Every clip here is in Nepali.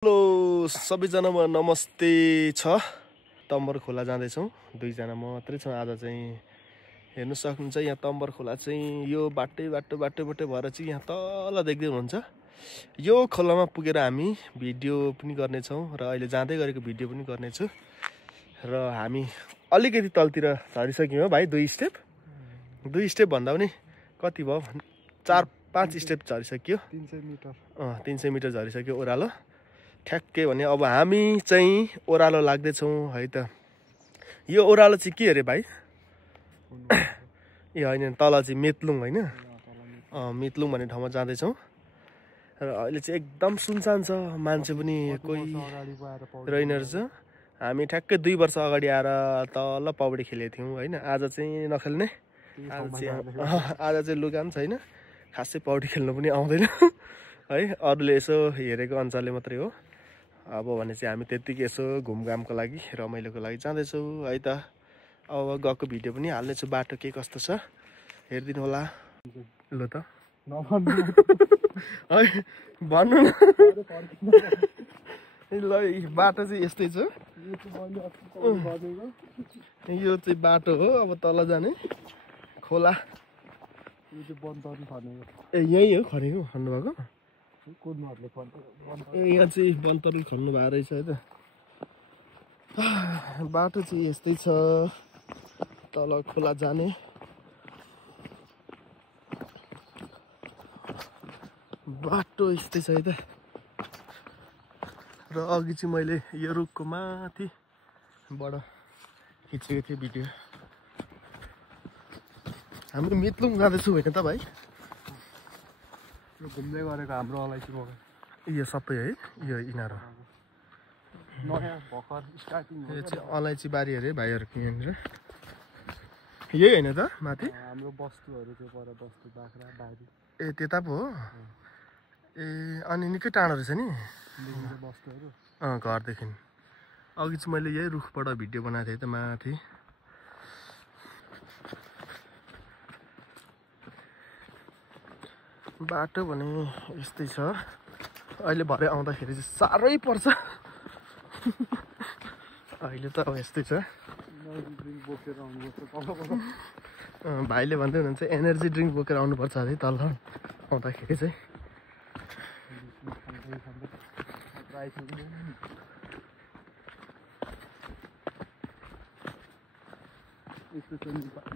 हेलो सबैजनामा नमस्ते छ। तम्बर खोला जाँदैछौँ, दुईजना मात्रै छौँ आज चाहिँ। हेर्नु सक्नुहुन्छ यहाँ तम्बर खोला चाहिँ यो बाटै भएर चाहिँ यहाँ तल देख्दै हुनुहुन्छ। यो खोलामा पुगेर हामी भिडियो पनि गर्नेछौँ र अहिले जाँदै गरेको भिडियो पनि गर्नेछु। र हामी अलिकति तलतिर झरिसक्यौँ भाइ, दुई स्टेप भन्दा पनि कति भयो, 4-5 स्टेप झरिसक्यो। 300 मिटर झरिसक्यो ओह्रालो ठ्याक्कै भने। अब हामी चाहिँ ओह्रालो लाग्दैछौँ है त। यो ओह्रालो चाहिँ के अरे भाइ? ए होइन, तल चाहिँ मेतलुङ होइन, मेतलुङ भन्ने ठाउँमा जाँदैछौँ। र अहिले चाहिँ एकदम सुनसान छ, मान्छे पनि कोही रहेन रहेछ। हामी ठ्याक्कै 2 वर्ष अगाडि आएर तल पौडी खेलेको थियौँ होइन। आज चाहिँ नखेल्ने, आज चाहिँ लुगा पनि छैन, खासै पौडी खेल्नु पनि आउँदैन है। अरूले यसो हेरेको अनुसारले मात्रै हो। अब भने चाहिँ हामी त्यत्तिकै यसो घुमघामको लागि, रमाइलोको लागि जाँदैछौँ है त। अब गएको भिडियो पनि हाल्नेछु, बाटो के कस्तो छ हेरिदिनु होला। ल त है भन्नु न। ल बाटो चाहिँ यस्तै छ, यो चाहिँ बाटो हो। अब तल जाने खोला ए यही हो खनेको, खन्नुभएको। ए यहाँ चाहिँ बनतरुल खन्नु भएको रहेछ है त। बाटो चाहिँ यस्तै छ, तल खोला जाने। बाटो यस्तै छ है त। र अघि चाहिँ मैले यो रुखको माथिबाट खिचेको थिएँ भिडियो। हाम्रो मेतलुङ जाँदैछु होइन त भाइ? घुम्दै गरेको हाम्रो अलैँची बगान यो सबै है, यो यिनीहरू नयाँ भर्खर स्टार्टिङ हो। यो चाहिँ अलैँची बारी अरे भाइहरूको यहाँनिर। यही होइन त माथि हाम्रो बस्तुहरू चाहिँ पर बस्तु बाख्रा बारी। ए त्यता पो हो। ए अनि निकै टाढो रहेछ नि बस्तुहरू घरदेखि। अघि चाहिँ मैले यही रुखबाट भिडियो बनाएको थिएँ त माथि। बाटो भने यस्तै छ। अहिले भरे आउँदाखेरि चाहिँ साह्रै पर्छ। अहिले त अब यस्तै छ। भाइले भन्दै हुनुहुन्छ एनर्जी ड्रिङ्क बोकेर आउनुपर्छ अरे तल आउँदाखेरि चाहिँ।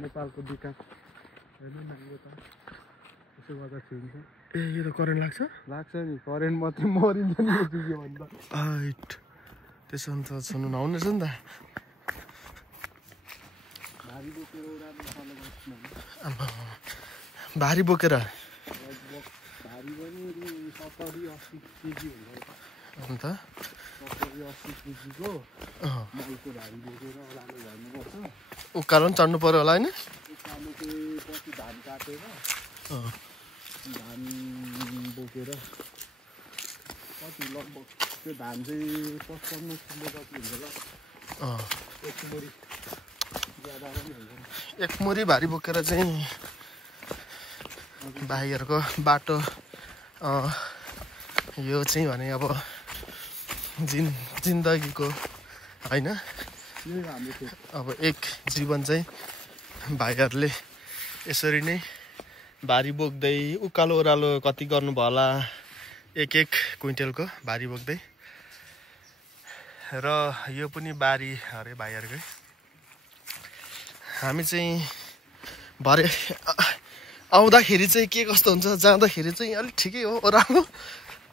नेपालको विकास हेर्नु न, यो त यसो गर्दा छिन्छ। ए यो त करेन्ट लाग्छ नि, करेन्ट मात्रै मरिन्छ नि यो पुग्यो भने त। हाइट त्यसो भने त सुन्नु नहुने रहेछ नि त। भारी बोकेर भारी पनि 70-80 केजी हुन्छ। अन्त 70-80 केजीको मलको भारी बोकेर ओह्रालो झर्नुपर्छ। उकालो पनि चढ्नु पर्यो होला होइन? उकालो चाहिँ पछि धान काटेर धान बोकेर कति लगभग त्यो धान चाहिँ 55 किलो जति हुन्छ ल। एक मुरी ज्यादा पनि हुन्छ। एक मुरी भारी बोकेर चाहिँ भाइहरूको बाटो यो चाहिँ भने अब जिन्दगीको होइन। अब एक जीवन चाहिँ भाइहरूले यसरी नै भारी बोक्दै उकालो ओह्रालो कति गर्नुभयो होला, 1-1 क्विन्टलको भारी बोक्दै। र यो पनि बारी अरे भाइहरूकै। हामी चाहिँ भरे आउँदाखेरि चाहिँ के कस्तो हुन्छ, जाँदाखेरि चाहिँ अलिक ठिकै हो ओह्रालो,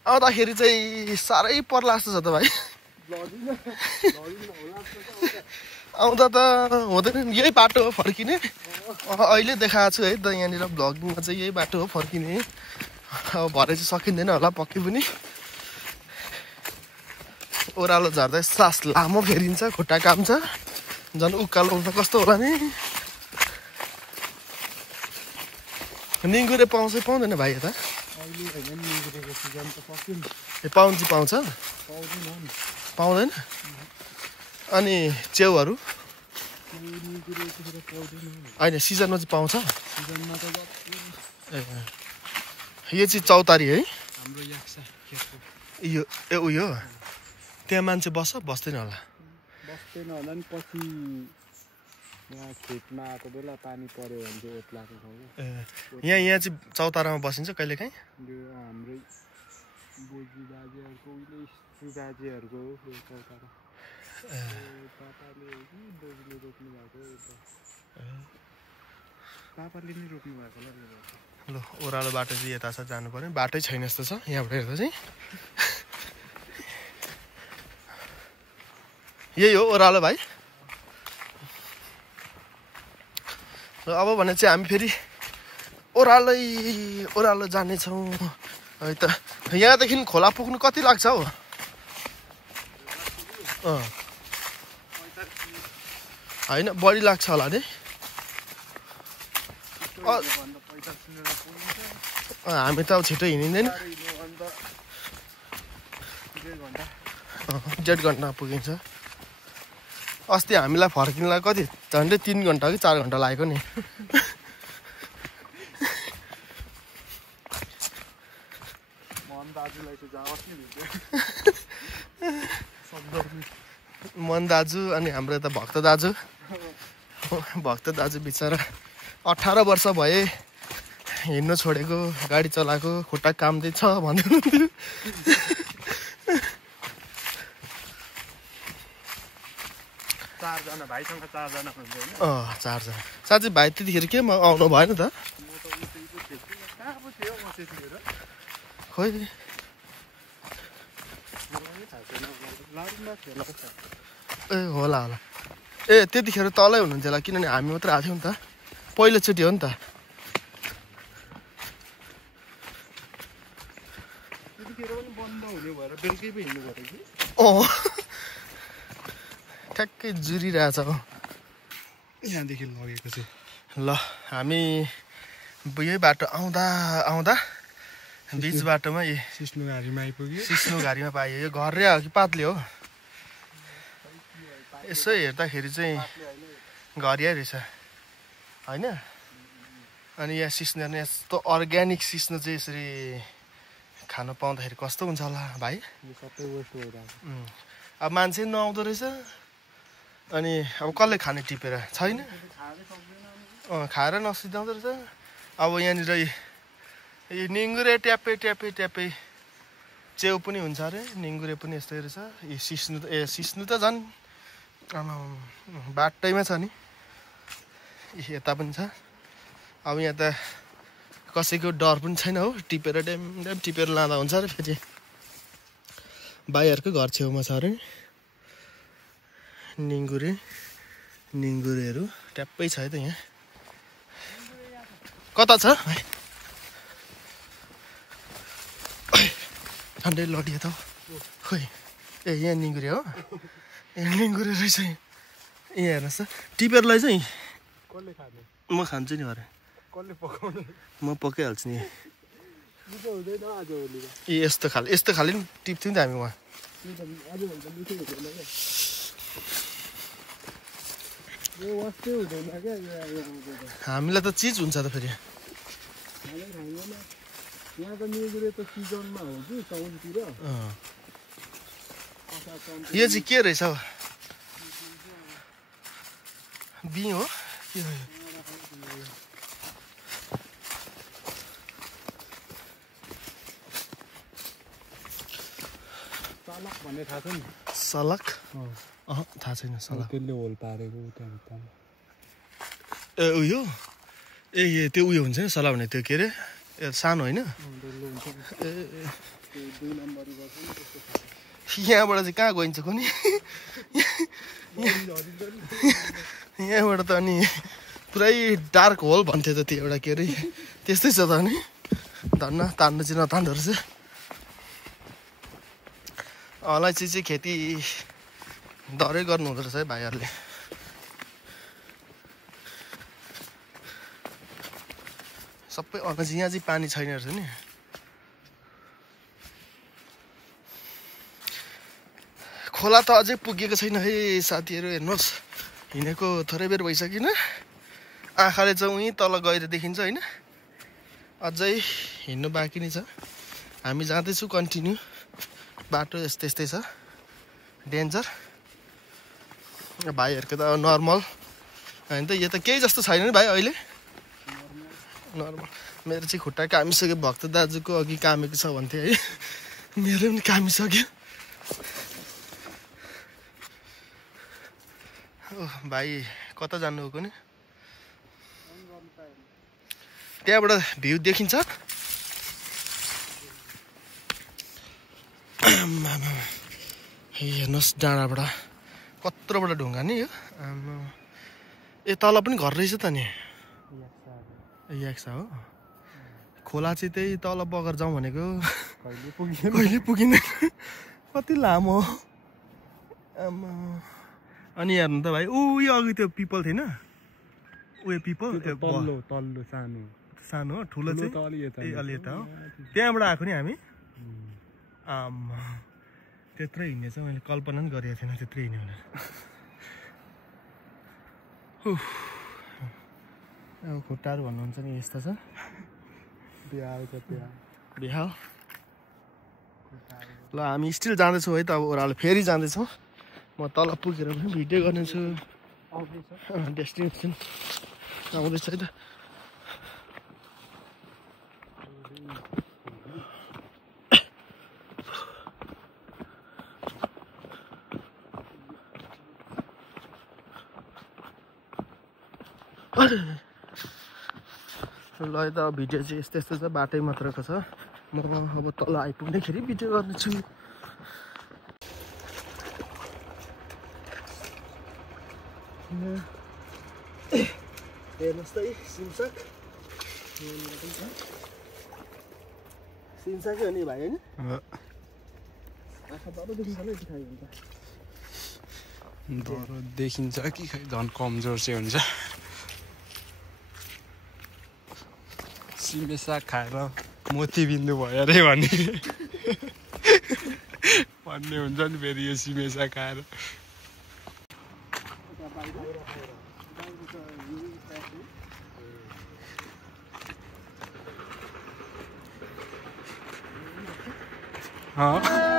आउँदाखेरि चाहिँ साह्रै पर्ला जस्तो छ त भाइ। आउँदा त हुँदैन, यही बाटो हो फर्किने। अहिले देखाएको छु है त यहाँनिर भ्लगिङमा चाहिँ यही बाटो हो फर्किने। अब भरे चाहिँ सकिँदैन होला पक्कै पनि। ओह्रालो झर्दा सास लामो फेरिन्छ, खुट्टा काम्छ, झन् उकालो त कस्तो होला नि। निङ्गुरे पाउँछ पाउँदैन भाइ यता? ए पाउनु चाहिँ पाउँछ, पाउँदैन? अनि च्याउहरू होइन सिजनमा चाहिँ पाउँछ? ए यो चाहिँ चौतारी है? हाम्रो याक्सा खेतको यो ए उयो त्यहाँ मान्छे बस्दैन होला बस्दैन होला नि पछि यहाँ खेतमा आएको बेला पानी पर्यो भने चाहिँ ओत लाग्छ यहाँ चाहिँ चौतारामा बसिन्छ कहिलेकाहीँ हाम्रै बोजू बाजेहरूको उहिले बाजेहरूको चौतारा पापाले कि बोजूले रोप्नु भएको पापाले नै रोप्नु भएको ल ओह्रालो बाटो चाहिँ यता छ जानु पर्यो बाटै छैन जस्तो छ यहाँबाट हेर्दा चाहिँ यही हो ओह्रालो भाइ अब भने चाहिँ हामी फेरि ओह्रालो जानेछौँ है त यहाँदेखि खोला पुग्नु कति लाग्छ हौ होइन बढी लाग्छ होला नि हामी त अब छिटो हिँडिँदैन 1.5 घन्टा पुगिन्छ अस्ति हामीलाई फर्किनलाई कति झन्डै 3 घन्टा कि 4 घन्टा लागेको नि मन दाजु अनि हाम्रो यता भक्त दाजु बिचरा 18 वर्ष भए हिँड्नु छोडेको गाडी चलाएको खुट्टा काम्दैछ भन्दै हुनुहुन्थ्यो चारजना भाइसँग 4 जना हुन्छ हैन 4 जना साँच्चै भाइ त्यतिखेर के आउनु भएन त खोइ ए होला ए त्यतिखेर तलै हुनुहुन्थ्यो होला किनभने हामी मात्र आएको थियौँ नि त पहिलोचोटि हो नि त ठ्याक्कै जुरिरहेछ यहाँदेखि लगेको चाहिँ ल हामी यही बाटो आउँदा बिच बाटोमा सिस्नु घारीमा आइपुग्यो सिस्नु घारीमा पाइयो यो घरले हो कि पातले हो यसो हेर्दाखेरि चाहिँ घरिया रहेछ होइन अनि यहाँ सिस्नु यस्तो अर्ग्यानिक सिस्नु चाहिँ यसरी खान पाउँदाखेरि कस्तो हुन्छ होला भाइ सबै वेस्ट भइरहेको अब मान्छे नआउँदो रहेछ अनि अब कसले खाने टिपेर छैन खाएर नसिद्धाउँदो रहेछ अब यहाँनिर यो निङ्गुरे ट्यापे च्याउ पनि हुन्छ अरे निङ्गुरे पनि यस्तै रहेछ यो सिस्नु त झन् बाटैमा छ नि यता पनि छ अब यहाँ त कसैको डर पनि छैन हो टिपेर ड्याम टिपेर लाँदा हुन्छ अरे फेरि भाइहरूको घर छेउमा छ अरे निङ्गुरेहरू ट्याप्पै छ है त यहाँ कता छ ठन्डै लडियो त खोइ ए यहाँ निङ्गुरे हो ए निङ्गुरे रहेछ यहाँ हेर्नुहोस् त टिपेरलाई चाहिँ कसले खाने म खान्छु नि अरे कसले पकाउने म पकाइहाल्छु नि मिठो हुँदैन आजभोलि ए यस्तो खाले नि टिप्थ्यौँ नि त हामी उहाँ आजभोलि त मिठो हुँदैन क्या यो वास्तै हुँदैन क्या हामीलाई त चिज हुन्छ त फेरि यहाँ त निगुरे त सिजनमा हो कि साउनतिर यो चाहिँ के रहेछ हौ बिँ हो के हो सलक भन्ने थाहा छ नि सलक थाहा छैन सलक त्यसले होल पारेको उता ए उयो ए त्यो उयो हुन्छ नि सला भने त्यो के अरे सानो होइन यहाँबाट चाहिँ कहाँ गइन्छ कुनै यहाँबाट त अनि पुरै डार्क होल भन्थ्यो त त्यो एउटा के अरे त्यस्तै छ त अनि धन्न तान्नु चाहिँ नतान्दो रहेछ अलैँची चाहिँ खेती डरै गर्नु हुँदो रहेछ है भाइहरूले सबै अलैँची यहाँ चाहिँ पानी छैन रहेछ नि खोला त अझै पुगेको छैन है साथीहरू हेर्नुहोस् हिँडेको थोरै बेर भइसकिन आँखाले चाहिँ उहीँ तल गएर देखिन्छ होइन अझै हिँड्नु बाँकी नै छ हामी जाँदैछौँ कन्टिन्यू बाटो यस्तै यस्तै छ डेन्जर भाइहरूको त नर्मल होइन त यो त केही जस्तो छैन नि भाइ अहिले नर्मल मेरो चाहिँ खुट्टा कामिसक्यो भक्त दाजुको अघि कामेको छ भन्थे है मेरो पनि कामिसक्यो भाइ कता जानुभएको नि त्यहाँबाट भ्यू देखिन्छ हेर्नुहोस् डाँडाबाट कत्रोबाट ढुङ्गा नि यो ए तल पनि घर रहेछ त नि याक्सा हो खोला चाहिँ त्यही तल बगर जाउँ भनेको कहिले पुगिँदैन कति लामो आमा अनि हेर्नु त भाइ यो अघि त्यो पिपल थिएन उयो पिपल तल्लो सानो सानो हो ठुलो चाहिँ ए अलि यता हो त्यहाँबाट आएको नि हामी आमा त्यत्रै हिँड्ने चाहिँ मैले कल्पना पनि गरेको थिएन त्यत्रै हिँड्यो भनेर अब खुट्टाहरू भन्नुहुन्छ नि यस्तो छ बिहाल ल हामी स्टिल जाँदैछौँ है त अब ओह्रालो फेरि जाँदैछौँ म तल पुगेर पनि भिडियो गर्नेछु डेस्टिनेसन आउँदैछ है त ल त भिडियो चाहिँ यस्तो यस्तो छ बाटै मात्रको छ म अब तल आइपुग्दाखेरि भिडियो गर्नेछु हेर्नुहोस् त सिमसाकै हो नि भाइ होइन देखिन्छ कि खै झन् कमजोर चाहिँ हुन्छ सिमे साग खाएर मोतीबिन्दु भयो अरे भन्ने हुन्छ नि फेरि यो सिमे साग खाएर हाँ